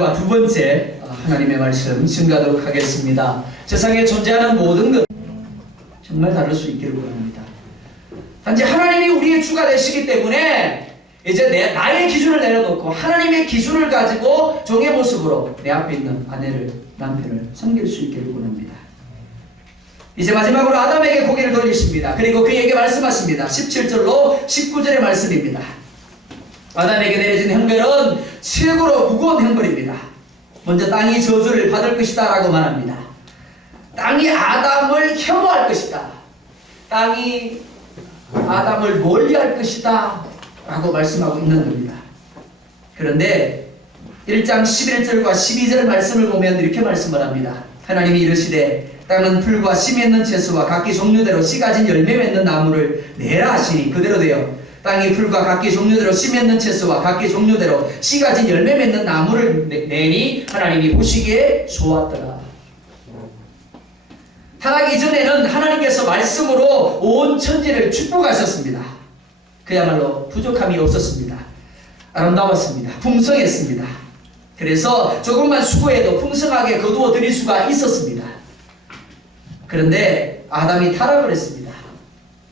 두 번째 하나님의 말씀 증가하도록 하겠습니다. 세상에 존재하는 모든 것 정말 다를 수 있기를 원합니다. 단지 하나님이 우리의 주가 되시기 때문에 이제 나의 기준을 내려놓고 하나님의 기준을 가지고 종의 모습으로 내 앞에 있는 아내를, 남편을 섬길 수 있기를 원합니다. 이제 마지막으로 아담에게 고개를 돌리십니다. 그리고 그에게 말씀하십니다. 17절로 19절의 말씀입니다. 아담에게 내려진 형벌은 최고로 무거운 형벌입니다. 먼저 땅이 저주를 받을 것이다 라고 말합니다. 땅이 아담을 혐오할 것이다. 땅이 아담을 멀리할 것이다 라고 말씀하고 있는 겁니다. 그런데 1장 11절과 12절 말씀을 보면 이렇게 말씀을 합니다. 하나님이 이르시되 땅은 풀과 씨 맺는 채소와 각기 종류대로 씨 가진 열매 맺는 나무를 내라 하시니 그대로 되어 땅이 풀과 각기 종류대로 씨 맺는 채소와 각기 종류대로 씨 가진 열매 맺는 나무를 내니 하나님이 보시기에 좋았더라. 타락 이전에는 하나님께서 말씀으로 온 천지를 축복하셨습니다. 그야말로 부족함이 없었습니다. 아름다웠습니다. 풍성했습니다. 그래서 조금만 수고해도 풍성하게 거두어 드릴 수가 있었습니다. 그런데 아담이 타락을 했습니다.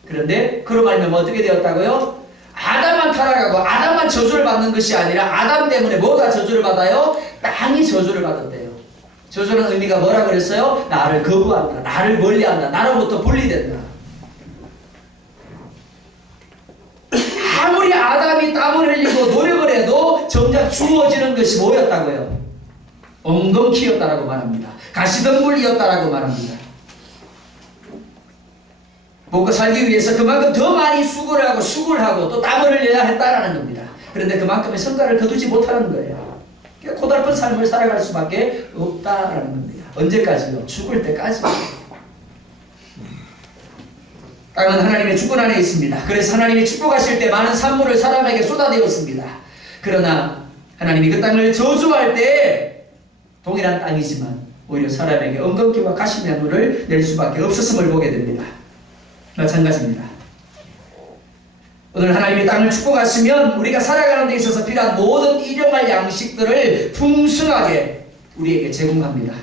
그런데 그로 말미암아 어떻게 되었다고요? 아담만 타락하고 아담만 저주를 받는 것이 아니라 아담 때문에 뭐가 저주를 받아요? 땅이 저주를 받았대요. 저주는 의미가 뭐라 그랬어요? 나를 거부한다, 나를 멀리한다, 나로부터 분리된다. 아무리 아담이 땀을 흘리고 노력을 해도 정작 주어지는 것이 뭐였다고요? 엉겅퀴였다라고 말합니다. 가시덤불이었다라고 말합니다. 먹고 살기 위해서 그만큼 더 많이 수고를 하고 또 땀을 흘려야 했다라는 겁니다. 그런데 그만큼의 성과를 거두지 못하는 거예요. 고달픈 삶을 살아갈 수밖에 없다라는 겁니다. 언제까지요? 죽을 때까지. 땅은 하나님의 주권 안에 있습니다. 그래서 하나님이 축복하실 때 많은 산물을 사람에게 쏟아내었습니다. 그러나 하나님이 그 땅을 저주할 때 동일한 땅이지만 오히려 사람에게 엉겅퀴와 가시나무를 낼 수밖에 없었음을 보게 됩니다. 마찬가지입니다. 오늘 하나님이 땅을 축복하시면 우리가 살아가는 데 있어서 필요한 모든 일용할 양식들을 풍성하게 우리에게 제공합니다.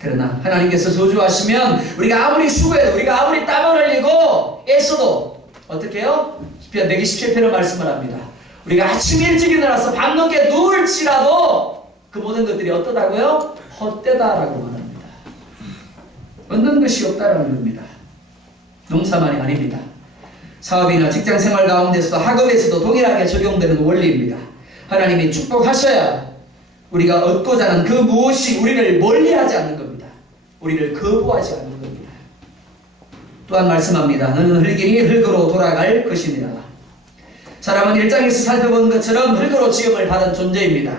그러나 하나님께서 저주하시면 우리가 아무리 수고해도 우리가 아무리 땀을 흘리고 애써도 어떻게 해요? 시편 127편을 말씀을 합니다. 우리가 아침 일찍 일어나서 밤늦게 누울지라도 그 모든 것들이 어떠다고요? 헛되다라고 말합니다. 얻는 것이 없다라는 겁니다. 농사만이 아닙니다. 사업이나 직장생활 가운데서도 학업에서도 동일하게 적용되는 원리입니다. 하나님이 축복하셔야 우리가 얻고자 하는 그 무엇이 우리를 멀리하지 않는 겁니다. 우리를 거부하지 않는 겁니다. 또한 말씀합니다. 너는 흙이니 흙으로 돌아갈 것이니라. 사람은 1장에서 살펴본 것처럼 흙으로 지음을 받은 존재입니다.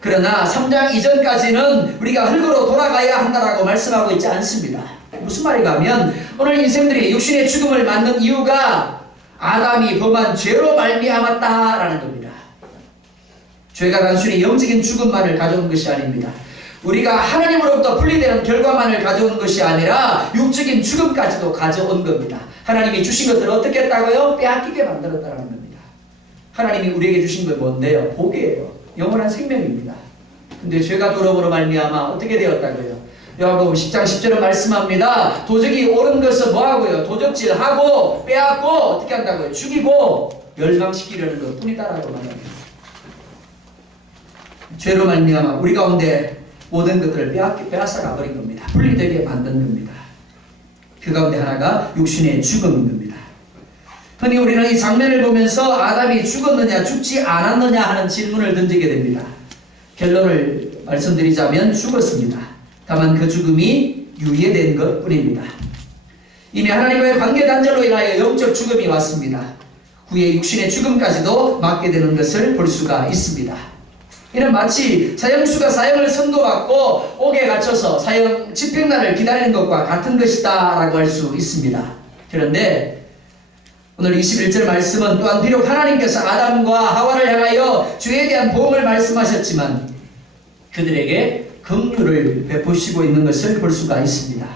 그러나 3장 이전까지는 우리가 흙으로 돌아가야 한다라고 말씀하고 있지 않습니다. 무슨 말인가 하면 오늘 인생들이 육신의 죽음을 맞는 이유가 아담이 범한 죄로 말미암았다라는 겁니다. 죄가 단순히 영적인 죽음만을 가져온 것이 아닙니다. 우리가 하나님으로부터 분리되는 결과만을 가져온 것이 아니라 육적인 죽음까지도 가져온 겁니다. 하나님이 주신 것들을 어떻게 했다고요? 빼앗기게 만들었다는 겁니다. 하나님이 우리에게 주신 건 뭔데요? 복이에요. 영원한 생명입니다. 근데 죄가 들어옴으로 말미암아 어떻게 되었다고요? 요한복음 10장 10절은 말씀합니다. 도적이 옳은 것은 뭐하고요? 도적질하고 빼앗고 어떻게 한다고요? 죽이고 멸망시키려는 것 뿐이다라고 말합니다. 죄로 말미암아 우리 가운데 모든 것들을 빼앗아 가버린 겁니다. 분리되게 만든 겁니다. 그 가운데 하나가 육신의 죽음인 겁니다. 흔히 우리는 이 장면을 보면서 아담이 죽었느냐 죽지 않았느냐 하는 질문을 던지게 됩니다. 결론을 말씀드리자면 죽었습니다. 다만 그 죽음이 유예된 것 뿐입니다. 이미 하나님과의 관계 단절로 인하여 영적 죽음이 왔습니다. 후에 육신의 죽음까지도 맞게 되는 것을 볼 수가 있습니다. 이는 마치 사형수가 사형을 선고받고 옥에 갇혀서 사형 집행날을 기다리는 것과 같은 것이다 라고 할 수 있습니다. 그런데 오늘 21절 말씀은 또한 비록 하나님께서 아담과 하와를 향하여 죄에 대한 보험을 말씀하셨지만 그들에게 긍휼을 베푸시고 있는 것을 볼 수가 있습니다.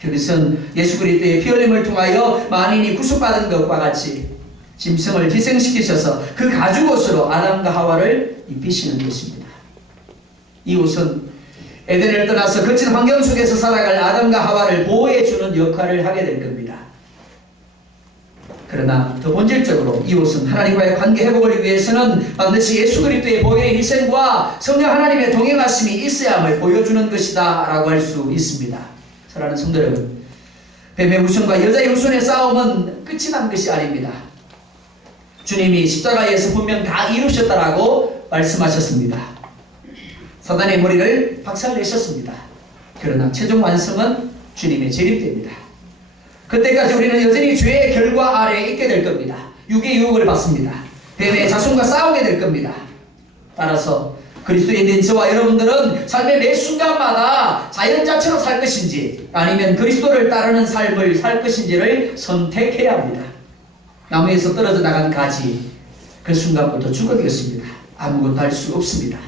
그것은 예수 그리스도의 피 흘림을 통하여 만인이 구속받은 것과 같이 짐승을 희생시키셔서 그 가죽옷으로 아담과 하와를 입히시는 것입니다. 이웃은 에덴을 떠나서 거친 환경 속에서 살아갈 아담과 하와를 보호해주는 역할을 하게 될 겁니다. 그러나 더 본질적으로 이웃은 하나님과의 관계 회복을 위해서는 반드시 예수 그리스도의 보혈의 희생과 성령 하나님의 동행하심이 있어야 함을 보여주는 것이다 라고 할 수 있습니다. 사랑하는 성도 여러분, 뱀의 우선과 여자의 우선의 싸움은 끝이 난 것이 아닙니다. 주님이 십자가에서 분명 다 이루셨다라고 말씀하셨습니다. 사단의 머리를 박살내셨습니다. 그러나 최종 완성은 주님의 재림때입니다. 그때까지 우리는 여전히 죄의 결과 아래에 있게 될 겁니다. 육의 유혹을 받습니다. 뱀의 자손과 싸우게 될 겁니다. 따라서 그리스도인인 저와 여러분들은 삶의 매 순간마다 자연 자체로 살 것인지 아니면 그리스도를 따르는 삶을 살 것인지를 선택해야 합니다. 나무에서 떨어져 나간 가지, 그 순간부터 죽어되겠습니다. 아무것도 할 수 없습니다.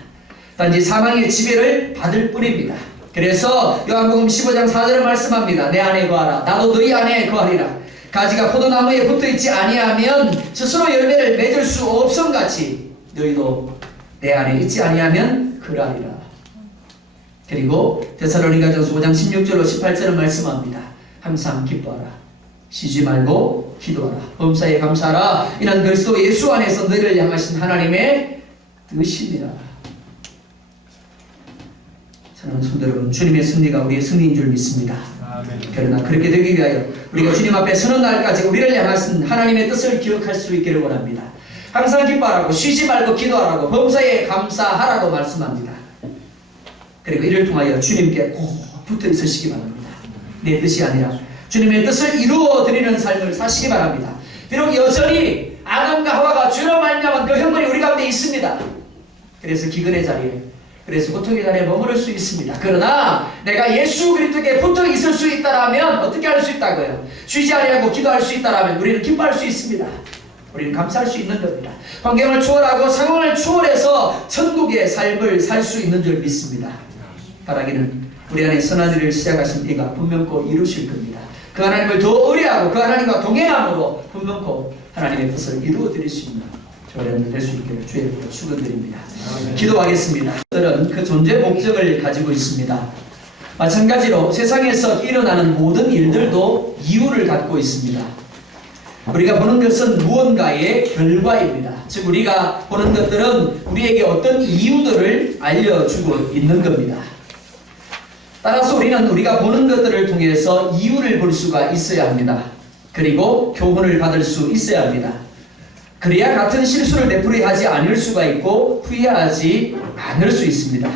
단지 사망의 지배를 받을 뿐입니다. 그래서 요한복음 15장 4절을 말씀합니다. 내 안에 거하라, 나도 너희 안에 거하리라. 가지가 포도나무에 붙어있지 아니하면 스스로 열매를 맺을 수 없음같이 너희도 내 안에 있지 아니하면 그러하리라. 그리고 데살로니가전서 5장 16절로 18절을 말씀합니다. 항상 기뻐하라, 쉬지 말고 기도하라, 범사에 감사하라. 이는 그리스도 예수 안에서 너희를 향하신 하나님의 뜻입니다. 사랑하는 성도 여러분, 주님의 승리가 우리의 승리인 줄 믿습니다. 아멘. 그러나 그렇게 되기 위하여 우리가 주님 앞에 서는 날까지 우리를 향하신 하나님의 뜻을 기억할 수 있기를 원합니다. 항상 기뻐하라고, 쉬지 말고 기도하라고, 범사에 감사하라고 말씀합니다. 그리고 이를 통하여 주님께 꼭 붙어 있으시기 바랍니다. 내 뜻이 아니라 주님의 뜻을 이루어 드리는 삶을 사시기 바랍니다. 비록 여전히 아담과 하와가 죄로 말미암은 그 형벌이 우리 가운데 있습니다. 그래서 기근의 자리에, 그래서 고통의 자리에 머무를 수 있습니다. 그러나 내가 예수 그리스도께 붙어 있을 수 있다라면 어떻게 할 수 있다고요? 쉬지 아니하고 기도할 수 있다라면 우리는 기뻐할 수 있습니다. 우리는 감사할 수 있는 겁니다. 환경을 초월하고 상황을 초월해서 천국의 삶을 살 수 있는 줄 믿습니다. 바라기는 우리 안에 선한 일을 시작하신 이가 분명코 이루실 겁니다. 그 하나님을 더 의뢰하고 그 하나님과 동행함으로 분명코 하나님의 뜻을 이루어 드릴 수 있는 저희는 될 수 있기를 주의 이름으로 축원드립니다. 기도하겠습니다. 그들은 그 존재 목적을 가지고 있습니다. 마찬가지로 세상에서 일어나는 모든 일들도 이유를 갖고 있습니다. 우리가 보는 것은 무언가의 결과입니다. 즉 우리가 보는 것들은 우리에게 어떤 이유들을 알려주고 있는 겁니다. 따라서 우리는 우리가 보는 것들을 통해서 이유를 볼 수가 있어야 합니다. 그리고 교훈을 받을 수 있어야 합니다. 그래야 같은 실수를 되풀이 하지 않을 수가 있고 후회하지 않을 수 있습니다.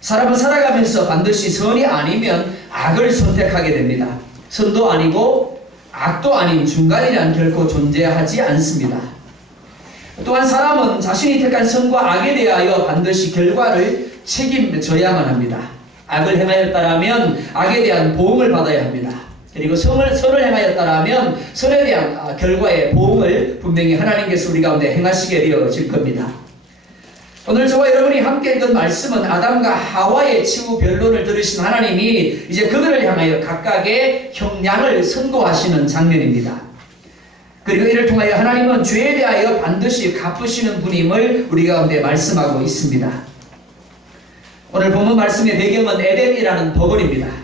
사람은 살아가면서 반드시 선이 아니면 악을 선택하게 됩니다. 선도 아니고 악도 아닌 중간이란 결코 존재하지 않습니다. 또한 사람은 자신이 택한 선과 악에 대하여 반드시 결과를 책임져야만 합니다. 악을 행하였다라면 악에 대한 보응을 받아야 합니다. 그리고 선을 행하였다라면 선에 대한 결과의 보응을 분명히 하나님께서 우리 가운데 행하시게 되어질 겁니다. 오늘 저와 여러분이 함께 읽은 말씀은 아담과 하와의 치유 변론을 들으신 하나님이 이제 그들을 향하여 각각의 형량을 선고하시는 장면입니다. 그리고 이를 통하여 하나님은 죄에 대하여 반드시 갚으시는 분임을 우리 가운데 말씀하고 있습니다. 오늘 본문 말씀의 배경은 에덴이라는 법원입니다.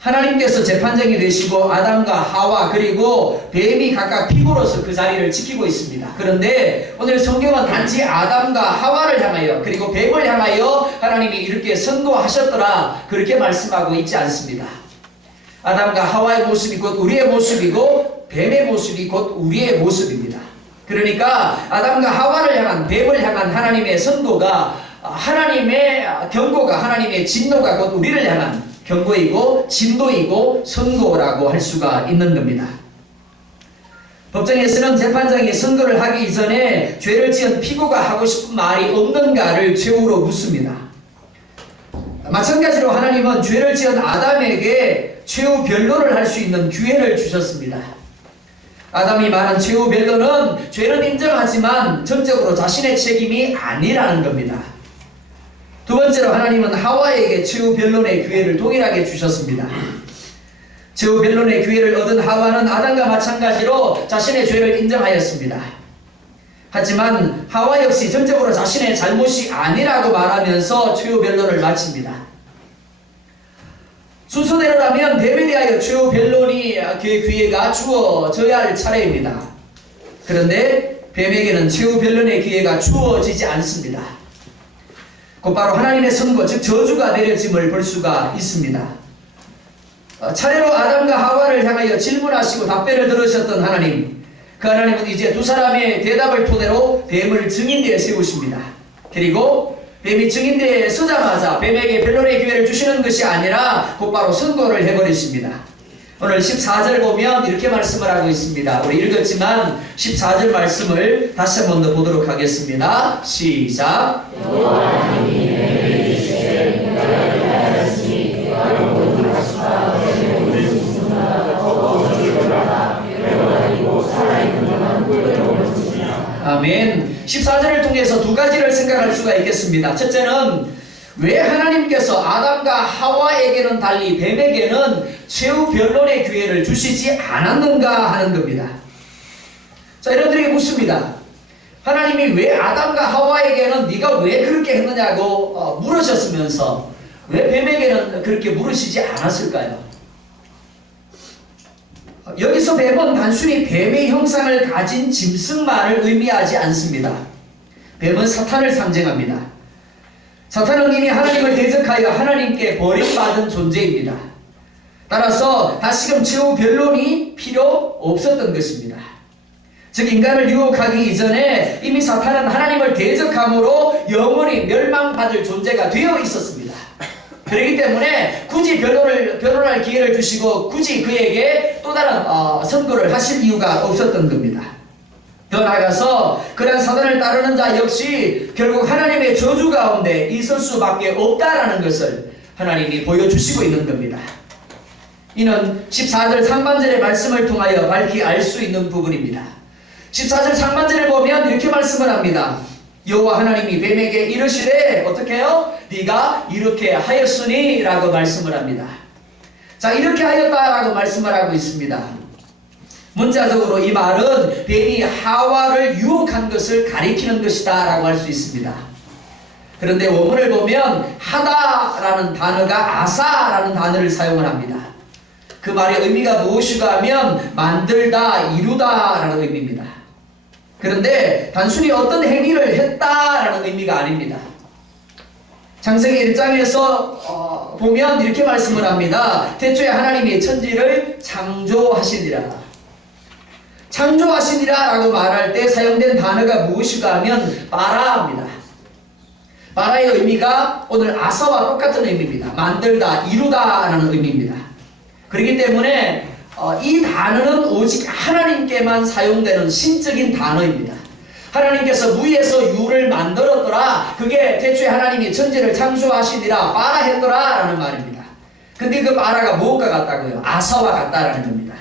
하나님께서 재판장이 되시고 아담과 하와 그리고 뱀이 각각 피고로서 그 자리를 지키고 있습니다. 그런데 오늘 성경은 단지 아담과 하와를 향하여 그리고 뱀을 향하여 하나님이 이렇게 선고하셨더라 그렇게 말씀하고 있지 않습니다. 아담과 하와의 모습이 곧 우리의 모습이고 뱀의 모습이 곧 우리의 모습입니다. 그러니까 아담과 하와를 향한 뱀을 향한 하나님의 선고가 하나님의 경고가 하나님의 진노가 곧 우리를 향한 경고이고 진도이고 선고라고 할 수가 있는 겁니다. 법정에서는 재판장이 선고를 하기 이전에 죄를 지은 피고가 하고 싶은 말이 없는가를 최후로 묻습니다. 마찬가지로 하나님은 죄를 지은 아담에게 최후 변론을 할 수 있는 기회를 주셨습니다. 아담이 말한 최후 변론은 죄는 인정하지만 전적으로 자신의 책임이 아니라는 겁니다. 두 번째로 하나님은 하와에게 최후 변론의 기회를 동일하게 주셨습니다. 최후 변론의 기회를 얻은 하와는 아담과 마찬가지로 자신의 죄를 인정하였습니다. 하지만 하와 역시 전적으로 자신의 잘못이 아니라고 말하면서 최후 변론을 마칩니다. 순서대로라면 뱀에 대하여 최후 변론이 그의 기회가 주어져야 할 차례입니다. 그런데 뱀에게는 최후 변론의 기회가 주어지지 않습니다. 곧바로 하나님의 선고, 즉 저주가 내려짐을 볼 수가 있습니다. 차례로 아담과 하와를 향하여 질문하시고 답변을 들으셨던 하나님, 그 하나님은 이제 두 사람의 대답을 토대로 뱀을 증인대에 세우십니다. 그리고 뱀이 증인대에 서자마자 뱀에게 변론의 기회를 주시는 것이 아니라 곧바로 선고를 해버리십니다. 오늘 14절 보면 이렇게 말씀을 하고 있습니다. 우리 읽었지만 14절 말씀을 다시 한 번 더 보도록 하겠습니다. 시작. 아멘. 14절을 통해서 두 가지를 생각할 수가 있겠습니다. 첫째는 왜 하나님께서 아담과 하와에게는 달리 뱀에게는 최후 변론의 기회를 주시지 않았는가 하는 겁니다. 자, 여러분들에게 묻습니다. 하나님이 왜 아담과 하와에게는 네가 왜 그렇게 했느냐고 물으셨으면서 왜 뱀에게는 그렇게 물으시지 않았을까요? 여기서 뱀은 단순히 뱀의 형상을 가진 짐승만을 의미하지 않습니다. 뱀은 사탄을 상징합니다. 사탄은 이미 하나님을 대적하여 하나님께 버림받은 존재입니다. 따라서 다시금 최후 변론이 필요 없었던 것입니다. 즉 인간을 유혹하기 이전에 이미 사탄은 하나님을 대적함으로 영원히 멸망받을 존재가 되어 있었습니다. 그렇기 때문에 굳이 변론할 기회를 주시고 굳이 그에게 또 다른 선고를 하실 이유가 없었던 겁니다. 더 나아가서 그런 사단을 따르는 자 역시 결국 하나님의 저주 가운데 있을 수밖에 없다라는 것을 하나님이 보여주시고 있는 겁니다. 이는 14절 상반절의 말씀을 통하여 밝히 알 수 있는 부분입니다. 14절 상반절을 보면 이렇게 말씀을 합니다. 여호와 하나님이 뱀에게 이르시되 어떻게 해요? 네가 이렇게 하였으니 라고 말씀을 합니다. 자, 이렇게 하였다라고 말씀을 하고 있습니다. 문자적으로 이 말은 뱀이 하와를 유혹한 것을 가리키는 것이다 라고 할 수 있습니다. 그런데 원문을 보면 하다라는 단어가 아사라는 단어를 사용을 합니다. 그 말의 의미가 무엇인가 하면 만들다, 이루다 라는 의미입니다. 그런데 단순히 어떤 행위를 했다라는 의미가 아닙니다. 창세기 1장에서 보면 이렇게 말씀을 합니다. 태초에 하나님이 천지를 창조하시니라. 창조하시니라 라고 말할 때 사용된 단어가 무엇인가 하면 바라입니다. 바라의 의미가 오늘 아사와 똑같은 의미입니다. 만들다, 이루다 라는 의미입니다. 그렇기 때문에 이 단어는 오직 하나님께만 사용되는 신적인 단어입니다. 하나님께서 무에서 유를 만들었더라. 그게 태초에 하나님이 천지를 창조하시니라 바라 했더라 라는 말입니다. 근데 그 바라가 무엇과 같다고요? 아사와 같다라는 겁니다.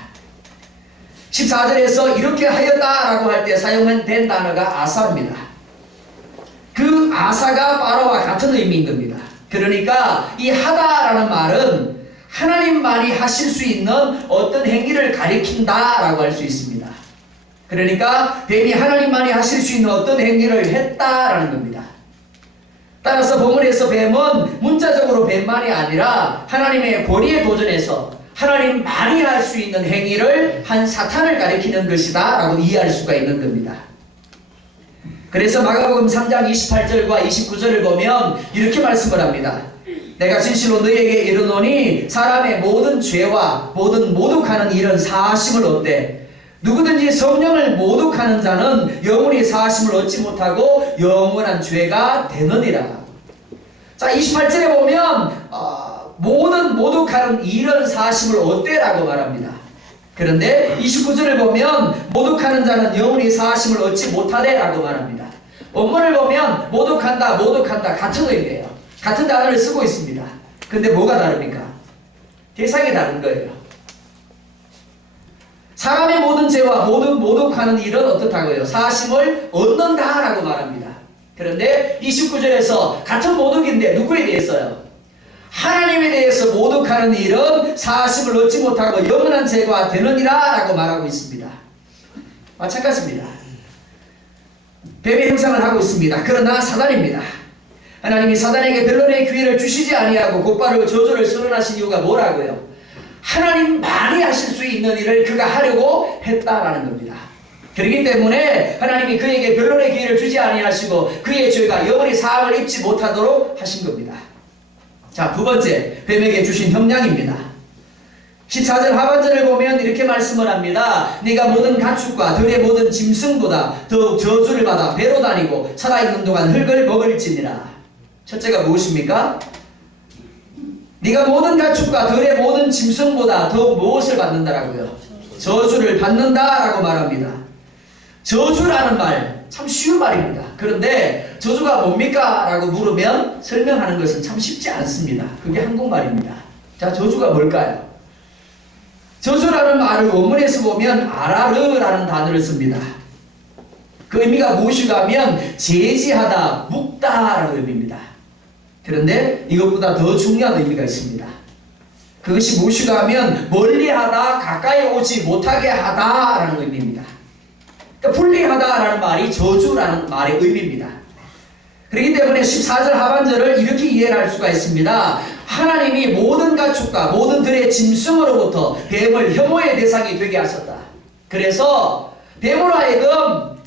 14절에서 이렇게 하였다라고 할 때 사용된 단어가 아사입니다. 그 아사가 바라와 같은 의미인 겁니다. 그러니까 이 하다라는 말은 하나님만이 하실 수 있는 어떤 행위를 가리킨다라고 할 수 있습니다. 그러니까 뱀이 하나님만이 하실 수 있는 어떤 행위를 했다라는 겁니다. 따라서 본문에서 뱀은 문자적으로 뱀만이 아니라 하나님의 권위에 도전해서 하나님만이 할 수 있는 행위를 한 사탄을 가리키는 것이다 라고 이해할 수가 있는 겁니다. 그래서 마가복음 3장 28절과 29절을 보면 이렇게 말씀을 합니다. 내가 진실로 너희에게 이르노니 사람의 모든 죄와 모든 모독하는 일은 사하심을 얻되 누구든지 성령을 모독하는 자는 영원히 사하심을 얻지 못하고 영원한 죄가 되느니라. 자, 28절에 보면 모든 모독하는 일은 사하심을 얻되라고 말합니다. 그런데 29절을 보면 모독하는 자는 영원히 사하심을 얻지 못하되라고 말합니다. 원문을 보면 모독한다, 모독한다 같은 의미예요. 같은 단어를 쓰고 있습니다. 근데 뭐가 다릅니까? 대상이 다른 거예요. 사람의 모든 죄와 모든 모독하는 일은 어떻다고요? 사하심을 얻는다라고 말합니다. 그런데 29절에서 같은 모독인데 누구에 대해서요? 하나님에 대해서 모독하는 일은 사하심을 얻지 못하고 영원한 죄가 되느니라 라고 말하고 있습니다. 마찬가지입니다. 뱀의 형상을 하고 있습니다. 그러나 사단입니다. 하나님이 사단에게 변론의 기회를 주시지 아니하고 곧바로 저주를 선언하신 이유가 뭐라고요? 하나님만이 하실 수 있는 일을 그가 하려고 했다라는 겁니다. 그렇기 때문에 하나님이 그에게 변론의 기회를 주지 아니하시고 그의 죄가 영원히 사함을 입지 못하도록 하신 겁니다. 자, 두 번째, 뱀에게 주신 형량입니다. 14절 하반절을 보면 이렇게 말씀을 합니다. 네가 모든 가축과 들의 모든 짐승보다 더욱 저주를 받아 배로 다니고 살아있는 동안 흙을 먹을지니라. 첫째가 무엇입니까? 네가 모든 가축과 들의 모든 짐승보다 더욱 무엇을 받는다라고요? 저주를 받는다라고 말합니다. 저주라는 말 참 쉬운 말입니다. 그런데 저주가 뭡니까? 라고 물으면 설명하는 것은 참 쉽지 않습니다. 그게 한국말입니다. 자, 저주가 뭘까요? 저주라는 말을 원문에서 보면 아라르라는 단어를 씁니다. 그 의미가 무엇인가 하면 제지하다, 묵다라는 의미입니다. 그런데 이것보다 더 중요한 의미가 있습니다. 그것이 무엇인가 하면 멀리하다, 가까이 오지 못하게 하다라는 의미입니다. 그러니까 분리하다라는 말이 저주라는 말의 의미입니다. 그렇기 때문에 14절 하반절을 이렇게 이해할 수가 있습니다. 하나님이 모든 가축과 모든 들의 짐승으로부터 뱀을 혐오의 대상이 되게 하셨다. 그래서 뱀으로 하여금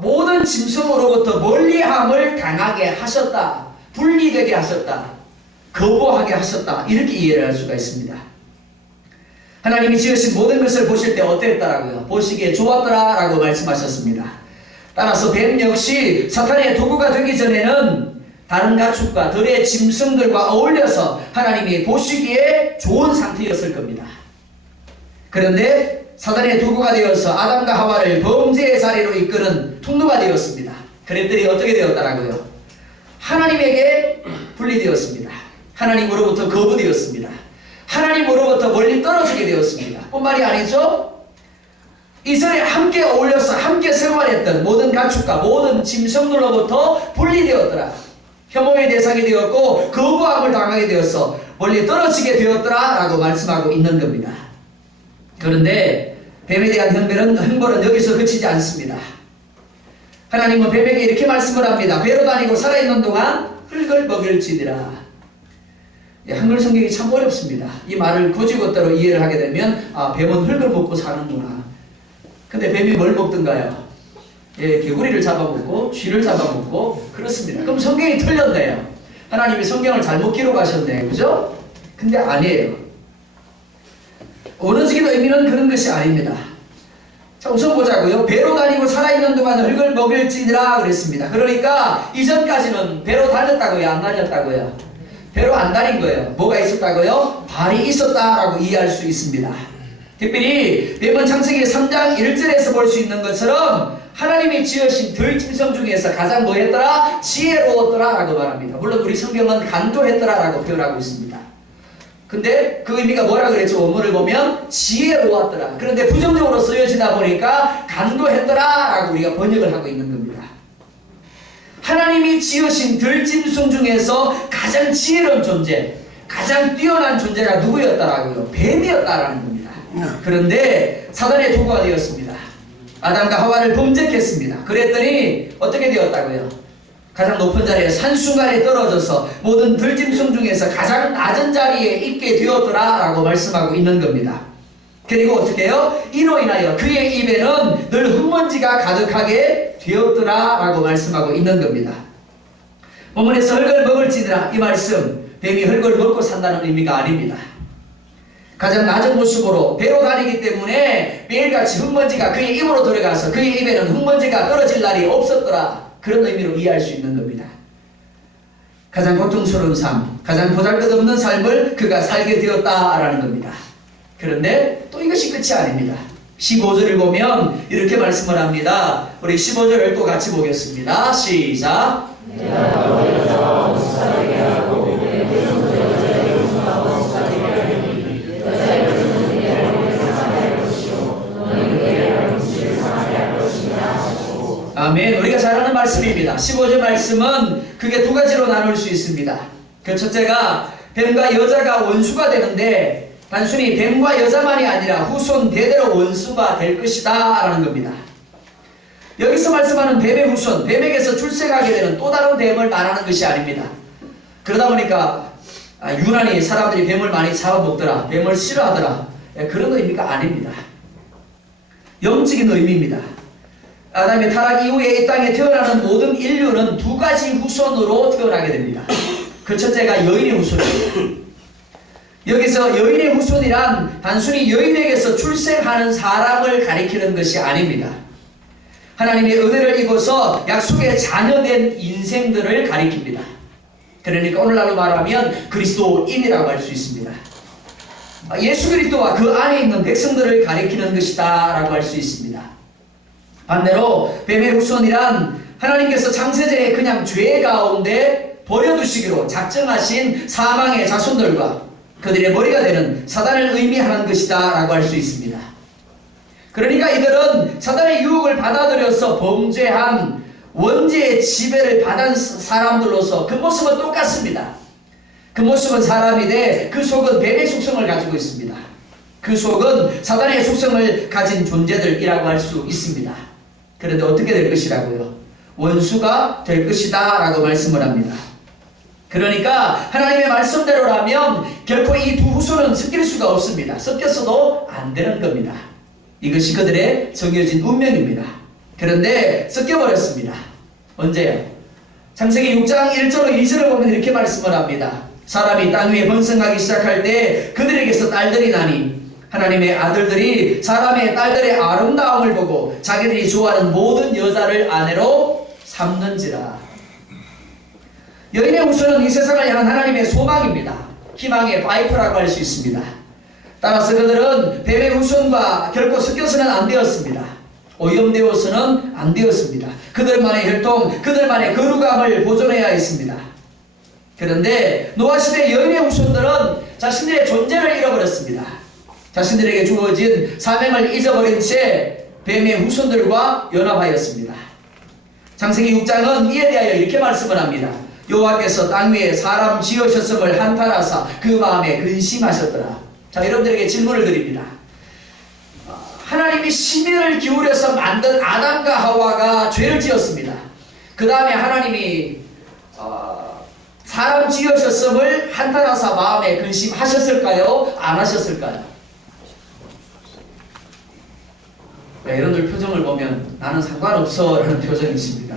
모든 짐승으로부터 멀리함을 당하게 하셨다. 분리되게 하셨다. 거부하게 하셨다. 이렇게 이해를 할 수가 있습니다. 하나님이 지으신 모든 것을 보실 때 어땠더라고요? 보시기에 좋았더라 라고 말씀하셨습니다. 따라서 뱀 역시 사탄의 도구가 되기 전에는 다른 가축과 들의 짐승들과 어울려서 하나님이 보시기에 좋은 상태였을 겁니다. 그런데 사탄의 도구가 되어서 아담과 하와를 범죄의 자리로 이끄는 통로가 되었습니다. 그랬더니 어떻게 되었더라고요? 하나님에게 분리되었습니다. 하나님으로부터 거부되었습니다. 하나님으로부터 멀리 떨어지게 되었습니다. 뿐만이 아니죠. 이전에 함께 어울려서 함께 생활했던 모든 가축과 모든 짐승들로부터 분리되었더라. 혐오의 대상이 되었고 거부함을 당하게 되어서 멀리 떨어지게 되었더라 라고 말씀하고 있는 겁니다. 그런데 뱀에 대한 형벌은 여기서 그치지 않습니다. 하나님은 뱀에게 이렇게 말씀을 합니다. 배로 다니고 살아있는 동안 흙을 먹일지니라. 한글 성경이 참 어렵습니다. 이 말을 고지고대로 이해를 하게 되면 뱀은 흙을 먹고 사는구나. 근데 뱀이 뭘 먹든가요? 개구리를 잡아먹고 쥐를 잡아먹고 그렇습니다. 그럼 성경이 틀렸네요. 하나님이 성경을 잘못 기록하셨네요. 그죠? 근데 아니에요. 원어적인 의미는 그런 것이 아닙니다. 자, 우선 보자고요. 배로 다니고 살아있는 동안 흙을 먹일지니라 그랬습니다. 그러니까 이전까지는 배로 다녔다고요? 안 다녔다고요? 배로 안 다닌 거예요. 뭐가 있었다고요? 발이 있었다라고 이해할 수 있습니다. 특별히 뱀은 창세기 3장 1절에서 볼 수 있는 것처럼 하나님이 지으신 들짐승 중에서 가장 뭐했더라? 지혜로웠더라 라고 말합니다. 물론 우리 성경은 간도했더라 라고 표현하고 있습니다. 근데 그 의미가 뭐라 그랬죠? 원문을 보면 지혜로웠더라. 그런데 부정적으로 쓰여지다 보니까 간도했더라 라고 우리가 번역을 하고 있는 겁니다. 하나님이 지으신 들짐승 중에서 가장 지혜로운 존재, 가장 뛰어난 존재가 누구였다라고요? 뱀이었다라는 겁니다. 그런데 사단의 도구가 되었습니다. 아담과 하와를 범죄했습니다. 그랬더니 어떻게 되었다고요? 가장 높은 자리에 산순간에 떨어져서 모든 들짐승 중에서 가장 낮은 자리에 있게 되었더라라고 말씀하고 있는 겁니다. 그리고 어떻게 해요? 이로 인하여 그의 입에는 늘 흙먼지가 가득하게 되었더라라고 말씀하고 있는 겁니다. 본문에서 흙을 먹을지니라 이 말씀, 뱀이 흙을 먹고 산다는 의미가 아닙니다. 가장 낮은 모습으로 배로 다니기 때문에 매일같이 흙먼지가 그의 입으로 들어가서 그의 입에는 흙먼지가 떨어질 날이 없었더라, 그런 의미로 이해할 수 있는 겁니다. 가장 고통스러운 삶, 가장 보잘것없는 삶을 그가 살게 되었다라는 겁니다. 그런데 또 이것이 끝이 아닙니다. 15절을 보면 이렇게 말씀을 합니다. 우리 15절을 또 같이 보겠습니다. 시작. 아멘. 우리가 잘 아는 말씀입니다. 15절 말씀은 그게 두 가지로 나눌 수 있습니다. 그 첫째가 뱀과 여자가 원수가 되는데 단순히 뱀과 여자만이 아니라 후손 대대로 원수가 될 것이다 라는 겁니다. 여기서 말씀하는 뱀의 후손, 뱀에게서 출생하게 되는 또 다른 뱀을 말하는 것이 아닙니다. 그러다 보니까 유난히 사람들이 뱀을 많이 잡아먹더라, 뱀을 싫어하더라, 그런 의미가 아닙니다. 영적인 의미입니다. 아담의 타락 이후에 이 땅에 태어나는 모든 인류는 두 가지 후손으로 태어나게 됩니다. 그 첫째가 여인의 후손입니다. 여기서 여인의 후손이란 단순히 여인에게서 출생하는 사람을 가리키는 것이 아닙니다. 하나님의 은혜를 입어서 약속의 자녀된 인생들을 가리킵니다. 그러니까 오늘날로 말하면 그리스도인이라고 할 수 있습니다. 예수 그리스도와 그 안에 있는 백성들을 가리키는 것이다 라고 할 수 있습니다. 반대로 뱀의 후손이란 하나님께서 창세전에 그냥 죄 가운데 버려두시기로 작정하신 사망의 자손들과 그들의 머리가 되는 사단을 의미하는 것이다 라고 할 수 있습니다. 그러니까 이들은 사단의 유혹을 받아들여서 범죄한 원죄의 지배를 받은 사람들로서 그 모습은 똑같습니다. 그 모습은 사람이 돼 그 속은 뱀의 속성을 가지고 있습니다. 그 속은 사단의 속성을 가진 존재들이라고 할 수 있습니다. 그런데 어떻게 될 것이라고요? 원수가 될 것이다 라고 말씀을 합니다. 그러니까 하나님의 말씀대로라면 결코 이 두 후손은 섞일 수가 없습니다. 섞였어도 안 되는 겁니다. 이것이 그들의 정해진 운명입니다. 그런데 섞여버렸습니다. 언제요? 창세기 6장 1절로 2절을 보면 이렇게 말씀을 합니다. 사람이 땅 위에 번성하기 시작할 때 그들에게서 딸들이 나니 하나님의 아들들이 사람의 딸들의 아름다움을 보고 자기들이 좋아하는 모든 여자를 아내로 삼는지라. 여인의 후손은 이 세상을 향한 하나님의 소망입니다. 희망의 파이프라고 할 수 있습니다. 따라서 그들은 뱀의 후손과 결코 섞여서는 안 되었습니다. 오염되어서는 안 되었습니다. 그들만의 혈통, 그들만의 거룩함을 보존해야 했습니다. 그런데 노아 시대 여인의 후손들은 자신들의 존재를 잃어버렸습니다. 자신들에게 주어진 사명을 잊어버린 채 뱀의 후손들과 연합하였습니다. 창세기 6장은 이에 대하여 이렇게 말씀을 합니다. 여호와께서 땅 위에 사람 지으셨음을 한탄하사 그 마음에 근심하셨더라. 자, 여러분들에게 질문을 드립니다. 하나님이 심혈을 기울여서 만든 아담과 하와가 죄를 지었습니다. 그 다음에 하나님이 사람 지으셨음을 한탄하사 마음에 근심하셨을까요? 안 하셨을까요? 네, 여러분들 표정을 보면 나는 상관없어 라는 표정이 있습니다.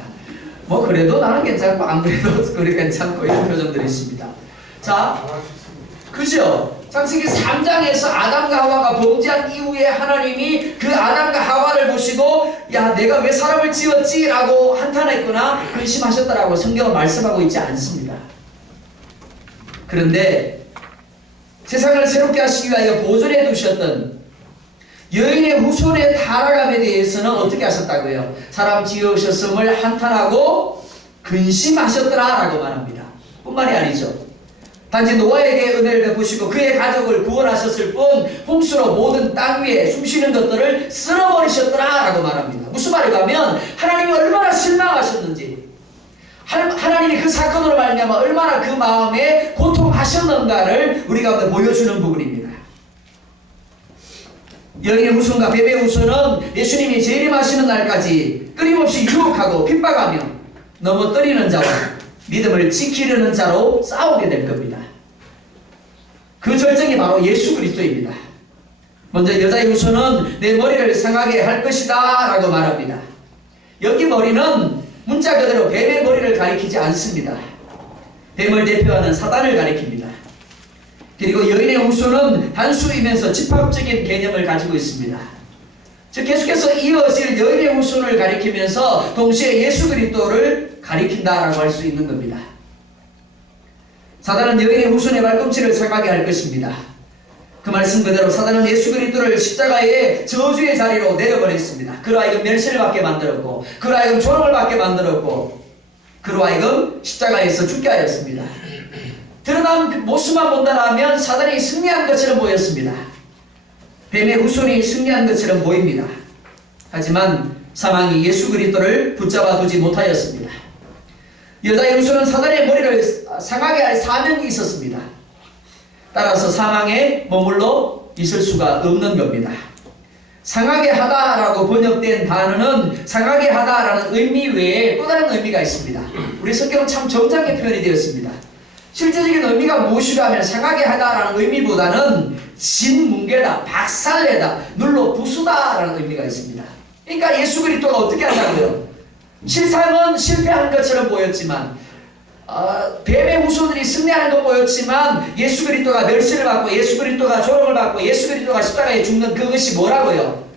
뭐 그래도 나는 괜찮고 안 그래도 그래 괜찮고 이런 표정들이 있습니다. 자, 그죠? 창세기 3장에서 아담과 하와가 범죄한 이후에 하나님이 그 아담과 하와를 보시고 야 내가 왜 사람을 지었지? 라고 한탄했거나 근심하셨다라고 성경은 말씀하고 있지 않습니다. 그런데 세상을 새롭게 하시기 위하여 보존해 두셨던 여인의 후손의 타락함에 대해서는 어떻게 하셨다고요? 사람 지으셨음을 한탄하고 근심하셨더라 라고 말합니다. 뿐만이 아니죠. 단지 노아에게 은혜를 베푸시고 그의 가족을 구원하셨을 뿐 홍수로 모든 땅 위에 숨쉬는 것들을 쓸어버리셨더라 라고 말합니다. 무슨 말인가 하면 하나님이 얼마나 실망하셨는지, 하나님이 그 사건으로 말미암아 얼마나 그 마음에 고통하셨는가를 우리 가운데 보여주는 부분입니다. 여인의 후손과 뱀의 후손은 예수님이 재림하시는 날까지 끊임없이 유혹하고 핍박하며 넘어뜨리는 자와 믿음을 지키려는 자로 싸우게 될 겁니다. 그 절정이 바로 예수 그리스도입니다. 먼저 여자의 후손은 내 머리를 상하게 할 것이다 라고 말합니다. 여기 머리는 문자 그대로 뱀의 머리를 가리키지 않습니다. 뱀을 대표하는 사단을 가리킵니다. 그리고 여인의 후손은 단수이면서 집합적인 개념을 가지고 있습니다. 즉 계속해서 이어질 여인의 후손을 가리키면서 동시에 예수 그리스도를 가리킨다라고 할 수 있는 겁니다. 사단은 여인의 후손의 발꿈치를 상하게 할 것입니다. 그 말씀 그대로 사단은 예수 그리스도를 십자가의 저주의 자리로 내려보냈습니다. 그로 하여금 멸시를 받게 만들었고, 그로 하여금 조롱을 받게 만들었고, 그로 하여금 십자가에서 죽게 하였습니다. 드러난 모습만 본다면 사단이 승리한 것처럼 보였습니다. 뱀의 후손이 승리한 것처럼 보입니다. 하지만 사망이 예수 그리스도를 붙잡아 두지 못하였습니다. 여자의 후손은 사단의 머리를 상하게 할 사명이 있었습니다. 따라서 사망에 머물러 있을 수가 없는 겁니다. 상하게 하다라고 번역된 단어는 상하게 하다라는 의미 외에 또 다른 의미가 있습니다. 우리 성경은 참 점잖게 표현이 되었습니다. 실제적인 의미가 무엇이가 하면 상하게 하다라는 의미보다는 진뭉개다, 박살내다, 눌러 부수다라는 의미가 있습니다. 그러니까 예수 그리스도가 어떻게 한다고요? 실상은 실패한 것처럼 보였지만 뱀의 후손들이 승리하는 것 보였지만 예수 그리스도가 멸시를 받고 예수 그리스도가 조롱을 받고 예수 그리스도가 십자가에 죽는 그것이 뭐라고요?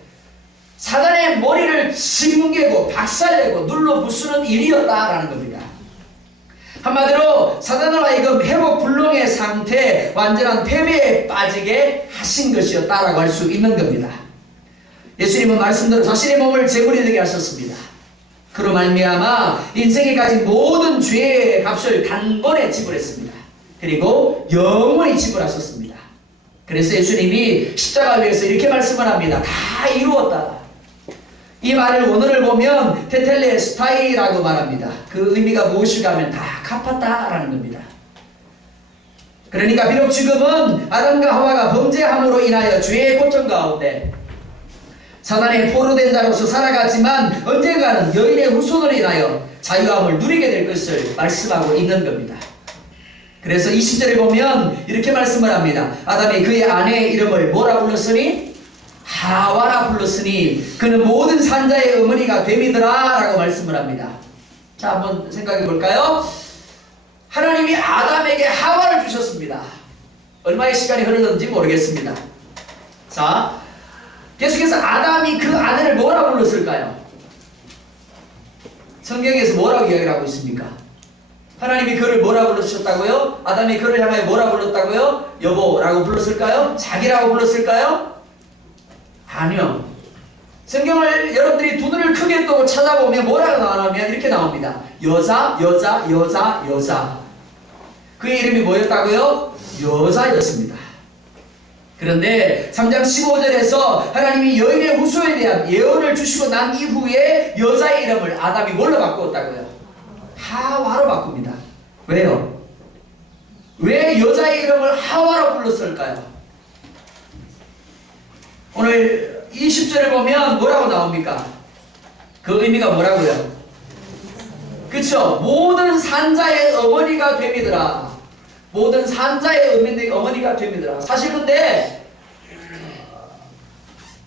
사단의 머리를 짓뭉개고 박살내고 눌러 부수는 일이었다라는 겁니다. 한마디로 사단으로 하여금 회복 불능의 상태, 완전한 패배에 빠지게 하신 것이었다라고 할 수 있는 겁니다. 예수님은 말씀대로 자신의 몸을 제물이 되게 하셨습니다. 그로 말미암아 인생에 가진 모든 죄의 값을 단번에 지불했습니다. 그리고 영원히 지불하셨습니다. 그래서 예수님이 십자가 위에서 이렇게 말씀을 합니다. 다 이루었다. 이 말을 원어를 보면 테텔레스타이라고 말합니다. 그 의미가 무엇인가 하면 다 갚았다라는 겁니다. 그러니까 비록 지금은 아담과 하와가 범죄함으로 인하여 죄의 고통 가운데 사단의 포로된 자로서 살아가지만 언젠가는 여인의 후손으로 인하여 자유함을 누리게 될 것을 말씀하고 있는 겁니다. 그래서 20절에 보면 이렇게 말씀을 합니다. 아담이 그의 아내의 이름을 뭐라 불렀으니? 하와라 불렀으니 그는 모든 산자의 어머니가 됨이더라 라고 말씀을 합니다. 자, 한번 생각해 볼까요? 하나님이 아담에게 하와를 주셨습니다. 얼마의 시간이 흐르는지 모르겠습니다. 자, 계속해서 아담이 그 아내를 뭐라고 불렀을까요? 성경에서 뭐라고 이야기를 하고 있습니까? 하나님이 그를 뭐라고 불러주셨다고요? 아담이 그를 향하여 뭐라고 불렀다고요? 여보라고 불렀을까요? 자기라고 불렀을까요? 아니요. 성경을 여러분들이 두 눈을 크게 뜨고 찾아보면 뭐라고 나오냐면 이렇게 나옵니다. 여자, 여자, 여자, 여자. 그의 이름이 뭐였다고요? 여자였습니다. 그런데 3장 15절에서 하나님이 여인의 후손에 대한 예언을 주시고 난 이후에 여자의 이름을 아담이 뭘로 바꾸었다고요? 하와로 바꿉니다. 왜요? 왜 여자의 이름을 하와로 불렀을까요? 오늘 20절을 보면 뭐라고 나옵니까? 그 의미가 뭐라고요? 그쵸? 모든 산자의 어머니가 됨이더라. 모든 산자의 어머니가 됨이더라. 사실 근데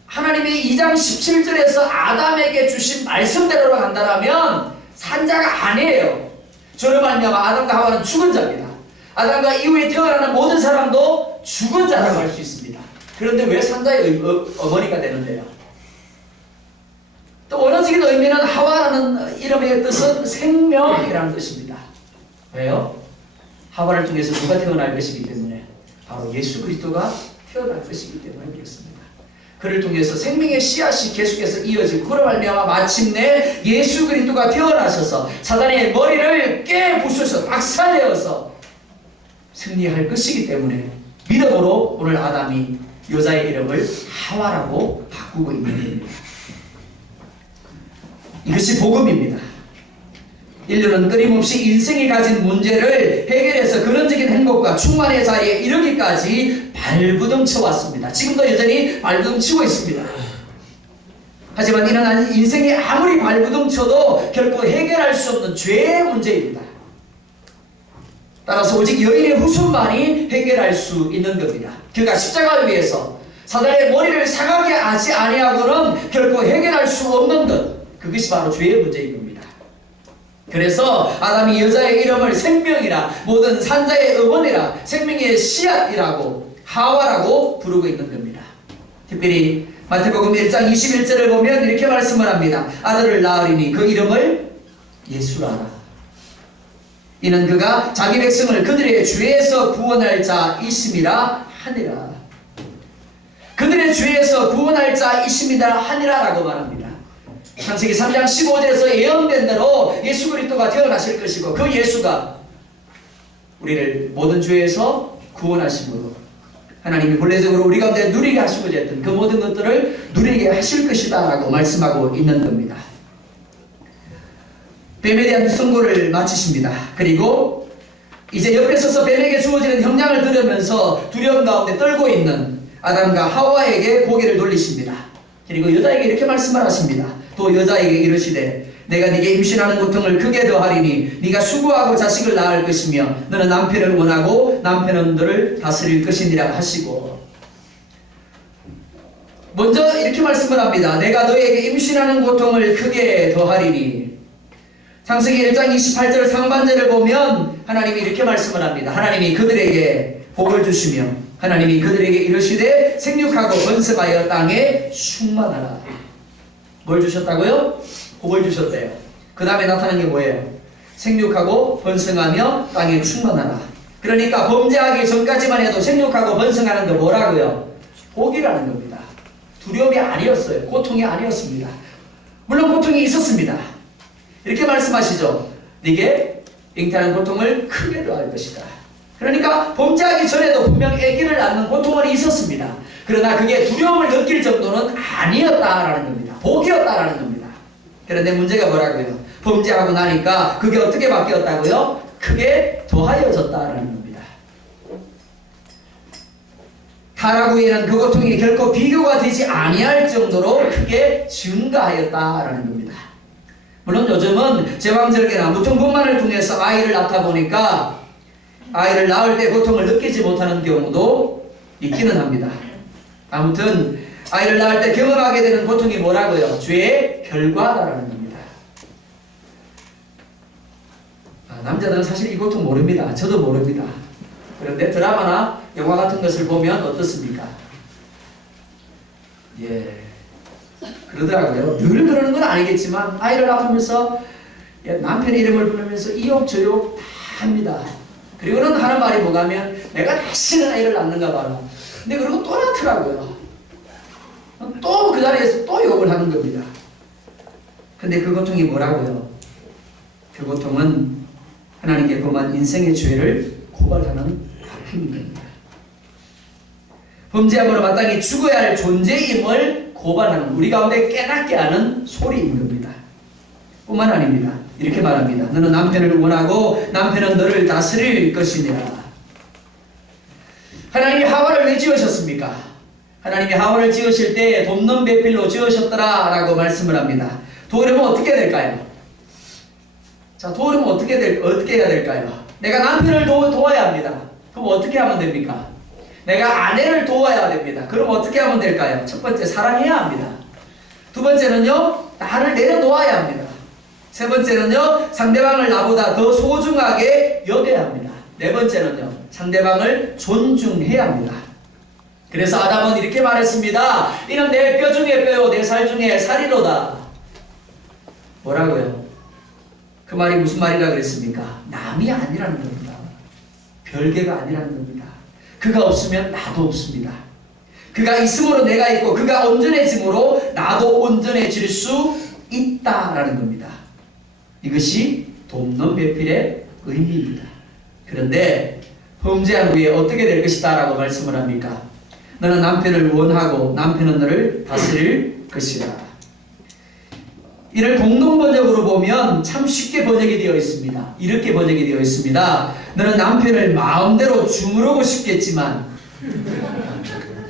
하나님이 2장 17절에서 아담에게 주신 말씀대로 간다면 산자가 아니에요. 저로 말미암아 아담과 하와는 죽은 자입니다. 아담과 이후에 태어나는 모든 사람도 죽은 자라고 할 수 있습니다. 그런데 왜 산자의 어머니가 되는데요? 또 원어적인 의미는 하와라는 이름의 뜻은 생명이라는 뜻입니다. 왜요? 하와를 통해서 누가 태어날 것이기 때문에 바로 예수 그리스도가 태어날 것이기 때문에 그렇습니다. 그를 통해서 생명의 씨앗이 계속해서 이어지고 그로 말미암아 마침내 예수 그리스도가 태어나셔서 사단의 머리를 깨부수셔서 박살내어서 승리할 것이기 때문에 믿음으로 오늘 아담이 여자의 이름을 하와라고 바꾸고 있는 겁니다. 이것이 복음입니다. 인류는 끊임없이 인생이 가진 문제를 해결해서 근원적인 행복과 충만의 자리에 이르기까지 발부둥쳐 왔습니다. 지금도 여전히 발부둥치고 있습니다. 하지만 이는 인생이 아무리 발부둥쳐도 결코 해결할 수 없는 죄의 문제입니다. 따라서 오직 여인의 후손만이 해결할 수 있는 겁니다. 그가 십자가를 위해서 사단의 머리를 상하게 하지 아니하고는 결코 해결할 수 없는 것, 그것이 바로 죄의 문제인 겁니다. 그래서 아담이 여자의 이름을 생명이라, 모든 산자의 어머니라, 생명의 씨앗이라고, 하와라고 부르고 있는 겁니다. 특별히 마태복음 1장 21절을 보면 이렇게 말씀을 합니다. 아들을 낳으리니 그 이름을 예수라라. 이는 그가 자기 백성을 그들의 죄에서 구원할 자이심이라 하니라. 그들의 죄에서 구원할 자이심이라 하니라라고 말합니다. 창세기 3장 15절에서 예언된 대로 예수 그리스도가 태어나실 것이고 그 예수가 우리를 모든 죄에서 구원하심으로 하나님이 본래적으로 우리 가운데 누리게 하시고자 했던 그 모든 것들을 누리게 하실 것이다 라고 말씀하고 있는 겁니다. 뱀에 대한 선고를 마치십니다. 그리고 이제 옆에 서서 뱀에게 주어지는 형량을 들으면서 두려움 가운데 떨고 있는 아담과 하와에게 고개를 돌리십니다. 그리고 여자에게 이렇게 말씀을 하십니다. 또 여자에게 이르시되 내가 네게 임신하는 고통을 크게 더하리니 네가 수고하고 자식을 낳을 것이며 너는 남편을 원하고 남편은 너를 다스릴 것이니라 하시고, 먼저 이렇게 말씀을 합니다. 내가 너에게 임신하는 고통을 크게 더하리니. 창세기 1장 28절 상반절을 보면 하나님이 이렇게 말씀을 합니다. 하나님이 그들에게 복을 주시며 하나님이 그들에게 이르시되 생육하고 번성하여 땅에 충만하라. 뭘 주셨다고요? 복을 주셨대요. 그 다음에 나타난 게 뭐예요? 생육하고 번성하며 땅에 충만하라. 그러니까 범죄하기 전까지만 해도 생육하고 번성하는 게 뭐라고요? 복이라는 겁니다. 두려움이 아니었어요. 고통이 아니었습니다. 물론 고통이 있었습니다. 이렇게 말씀하시죠. 네게 잉태하는 고통을 크게 더할 것이다. 그러니까 범죄하기 전에도 분명 아기를 낳는 고통은 있었습니다. 그러나 그게 두려움을 느낄 정도는 아니었다라는 겁니다. 복이었다라는 겁니다. 그런데 문제가 뭐라고요? 범죄하고 나니까 그게 어떻게 바뀌었다고요? 크게 더하여졌다라는 겁니다. 타락 후에는 그 고통이 결코 비교가 되지 아니할 정도로 크게 증가하였다라는 겁니다. 물론 요즘은 제왕절개나 무통분만을 통해서 아이를 낳다 보니까 아이를 낳을 때 고통을 느끼지 못하는 경우도 있기는 합니다. 아무튼 아이를 낳을 때 경험하게 되는 고통이 뭐라고요? 죄의 결과다라는 겁니다. 남자들은 사실 이 고통 모릅니다. 저도 모릅니다. 그런데 드라마나 영화 같은 것을 보면 어떻습니까? 예, 그러더라고요. 늘 그러는 건 아니겠지만 아이를 낳으면서 남편의 이름을 부르면서 이욕 저욕 다 합니다. 그리고는 하는 말이 뭐가면 내가 다시는 아이를 낳는가 봐라. 근데 그리고 또 낳더라고요. 또 그 자리에서 또 욕을 하는 겁니다. 근데 그 고통이 뭐라고요? 그 고통은 하나님께 범한 인생의 죄를 고발하는 행위입니다. 범죄함으로 마땅히 죽어야 할 존재임을 고발하는, 우리 가운데 깨닫게 하는 소리인 겁니다. 뿐만 아닙니다. 이렇게 말합니다. 너는 남편을 원하고 남편은 너를 다스릴 것이니라. 하나님이 하와를 왜 지으셨습니까? 하나님이 하와를 지으실 때 돕는 배필로 지으셨더라 라고 말씀을 합니다. 도우려면 어떻게 될까요? 자, 도우려면 어떻게 해야 될까요? 내가 남편을 도와야 합니다. 그럼 어떻게 하면 됩니까? 내가 아내를 도와야 됩니다. 그럼 어떻게 하면 될까요? 첫 번째, 사랑해야 합니다. 두 번째는요, 나를 내려놓아야 합니다. 세 번째는요, 상대방을 나보다 더 소중하게 여겨야 합니다. 네 번째는요, 상대방을 존중해야 합니다. 그래서 아담은 이렇게 말했습니다. 이는 내 뼈 중에 뼈요 내 살 중에 살이로다. 뭐라고요? 그 말이 무슨 말이라 그랬습니까? 남이 아니라는 겁니다. 별개가 아니라는 겁니다. 그가 없으면 나도 없습니다. 그가 있음으로 내가 있고 그가 온전해짐으로 나도 온전해질 수 있다라는 겁니다. 이것이 돕는 배필의 의미입니다. 그런데 범죄한 후에 어떻게 될 것이다 라고 말씀을 합니까? 너는 남편을 원하고 남편은 너를 다스릴 것이라. 이를 공동번역으로 보면 참 쉽게 번역이 되어 있습니다. 이렇게 번역이 되어 있습니다. 너는 남편을 마음대로 주무르고 싶겠지만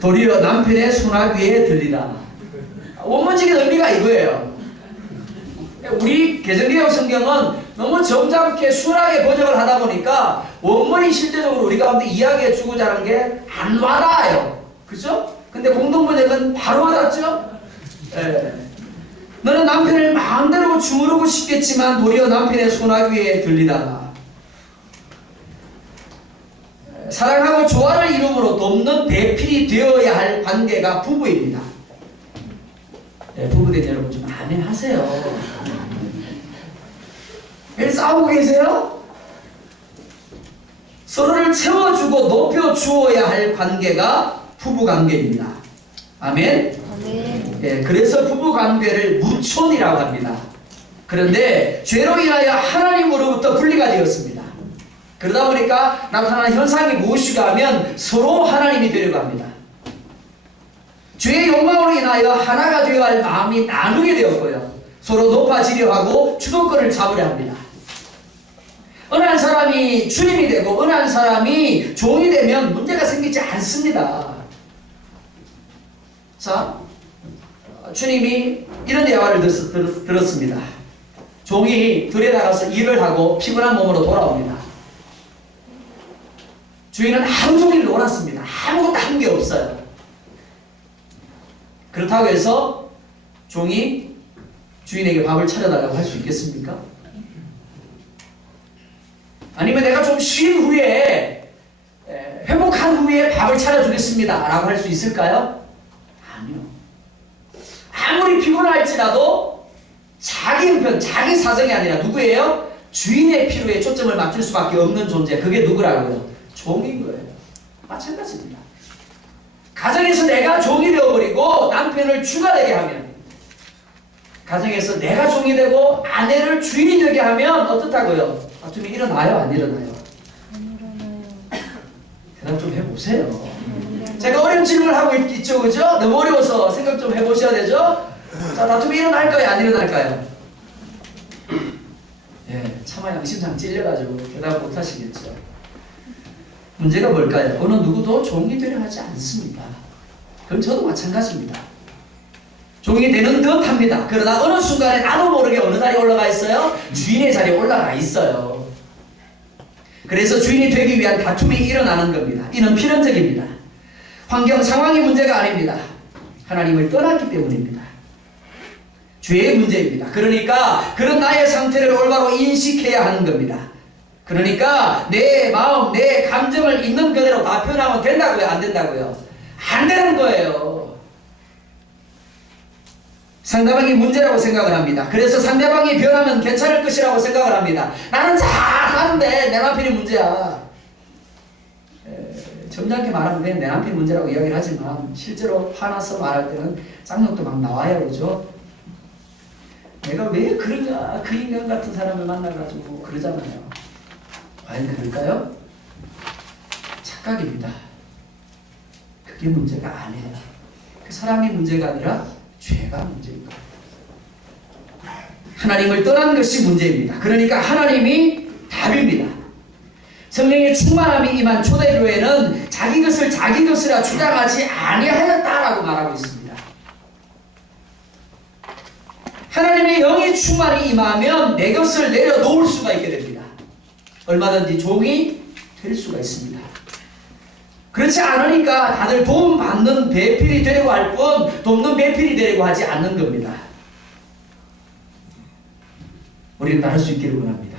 도리어 남편의 손아귀에 들리라. 원문적인 의미가 이거예요. 우리 개정개혁 성경은 너무 점잖게 순하게 번역을 하다 보니까 원문이 실제적으로 우리 가운데 이야기해 주고자 하는 게 안 와닿아요. 그죠? 근데 공동번역은 바로 와닿죠? 예. 너는 남편을 마음대로 주무르고 싶겠지만 도리어 남편의 손아귀에 들리다. 사랑하고 조화를 이루므로 돕는 배필이 되어야 할 관계가 부부입니다. 네, 부부된 여러분 좀 아멘 하세요. 왜 싸우고 계세요? 서로를 채워주고 높여주어야 할 관계가 부부관계입니다. 아멘? 예, 그래서 부부관계를 무촌이라고 합니다. 그런데 죄로 인하여 하나님으로부터 분리가 되었습니다. 그러다 보니까 나타나는 현상이 무엇이가 하면 서로 하나님이 되려고 합니다. 죄의 욕망으로 인하여 하나가 되어야 할 마음이 나누게 되었고요. 서로 높아지려 하고 주도권을 잡으려 합니다. 어느 한 사람이 주인이 되고 어느 한 사람이 종이 되면 문제가 생기지 않습니다. 자, 주님이 이런 예화를 들었습니다. 종이 들에 나가서 일을 하고 피곤한 몸으로 돌아옵니다. 주인은 하루 종일 놀았습니다. 아무것도 한 게 없어요. 그렇다고 해서 종이 주인에게 밥을 차려달라고 할 수 있겠습니까? 아니면 내가 좀 쉰 후에 회복한 후에 밥을 차려주겠습니다 라고 할 수 있을까요? 아니요. 아무리 피곤할지라도 자기 형편, 자기 사정이 아니라 누구예요? 주인의 필요에 초점을 맞출 수밖에 없는 존재. 그게 누구라고요? 종인 거예요. 마찬가지입니다. 가정에서 내가 종이 되어버리고 남편을 주가 되게 하면, 가정에서 내가 종이 되고 아내를 주인이 되게 하면 어떻다고요? 다툼이 일어나요? 안 일어나요? 안 일어나요. 대답 좀 해보세요. 제가 어려운 질문을 하고 있죠, 그죠? 너무 어려워서 생각 좀 해보셔야 되죠? 자, 다툼이 일어날까요? 안 일어날까요? 예, 차마 양심상 찔려가지고 대답 못 하시겠죠. 문제가 뭘까요? 어느 누구도 종이 되려 하지 않습니다. 그럼 저도 마찬가지입니다. 종이 되는 듯 합니다. 그러나 어느 순간에 나도 모르게 어느 자리에 올라가 있어요? 주인의 자리에 올라가 있어요. 그래서 주인이 되기 위한 다툼이 일어나는 겁니다. 이는 필연적입니다. 환경 상황이 문제가 아닙니다. 하나님을 떠났기 때문입니다. 죄의 문제입니다. 그러니까 그런 나의 상태를 올바로 인식해야 하는 겁니다. 그러니까 내 마음, 내 감정을 있는 그대로 다 표현하면 된다고요? 안 된다고요? 안 되는 거예요. 상대방이 문제라고 생각을 합니다. 그래서 상대방이 변하면 괜찮을 것이라고 생각을 합니다. 나는 잘하는데 내 남편이 문제야. 점잖게 말하면 내 남편이 문제라고 이야기를 하지만 실제로 화나서 말할 때는 쌍욕도 막 나와요. 그죠? 내가 왜 그런가, 그 인간 같은 사람을 만나가지고 그러잖아요. 과연 그럴까요? 착각입니다. 그게 문제가 아니에요. 그 사람이 문제가 아니라 죄가 문제인 거예요. 하나님을 떠난 것이 문제입니다. 그러니까 하나님이 답입니다. 성령의 충만함이 임한 초대교회는 자기 것을 자기 것이라 주장하지 아니하였다라고 말하고 있습니다. 하나님의 영의 충만이 임하면 내 것을 내려놓을 수가 있게 됩니다. 얼마든지 종이 될 수가 있습니다. 그렇지 않으니까 다들 도움받는 배필이 되려고 할 뿐 돕는 배필이 되려고 하지 않는 겁니다. 우리는 나를 수 있기를 원합니다.